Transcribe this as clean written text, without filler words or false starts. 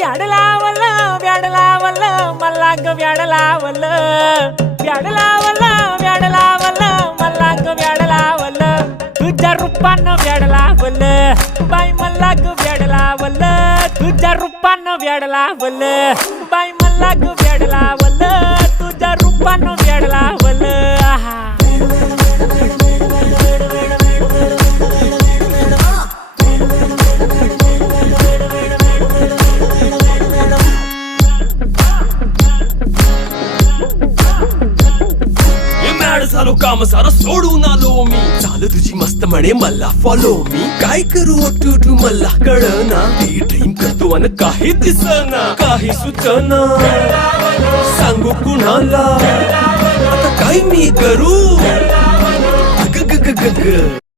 व्याड लावलं व्याड लावलं मला ग व्याड लावलं व्याड लावलं व्याड लावलं मला ग व्याड लावलं तुझ्या रूपानं व्याड लावलं बाई मला ग व्याड लावलं तुझ्या रूपानं व्याड लावलं बाई मला ग व्याड लावलं तुझ्या रूपानं व्याड लावलं आहा झालो काम सारं सोडून आलो मी चाल तुझी मस्त म्हणे मला फॉलो मी काय करू टू मला कळना ती ड्रीम करतो आणि काही दिसना काही सुचना सांगू कुणाला आता काय मी करू ग ग ग ग ग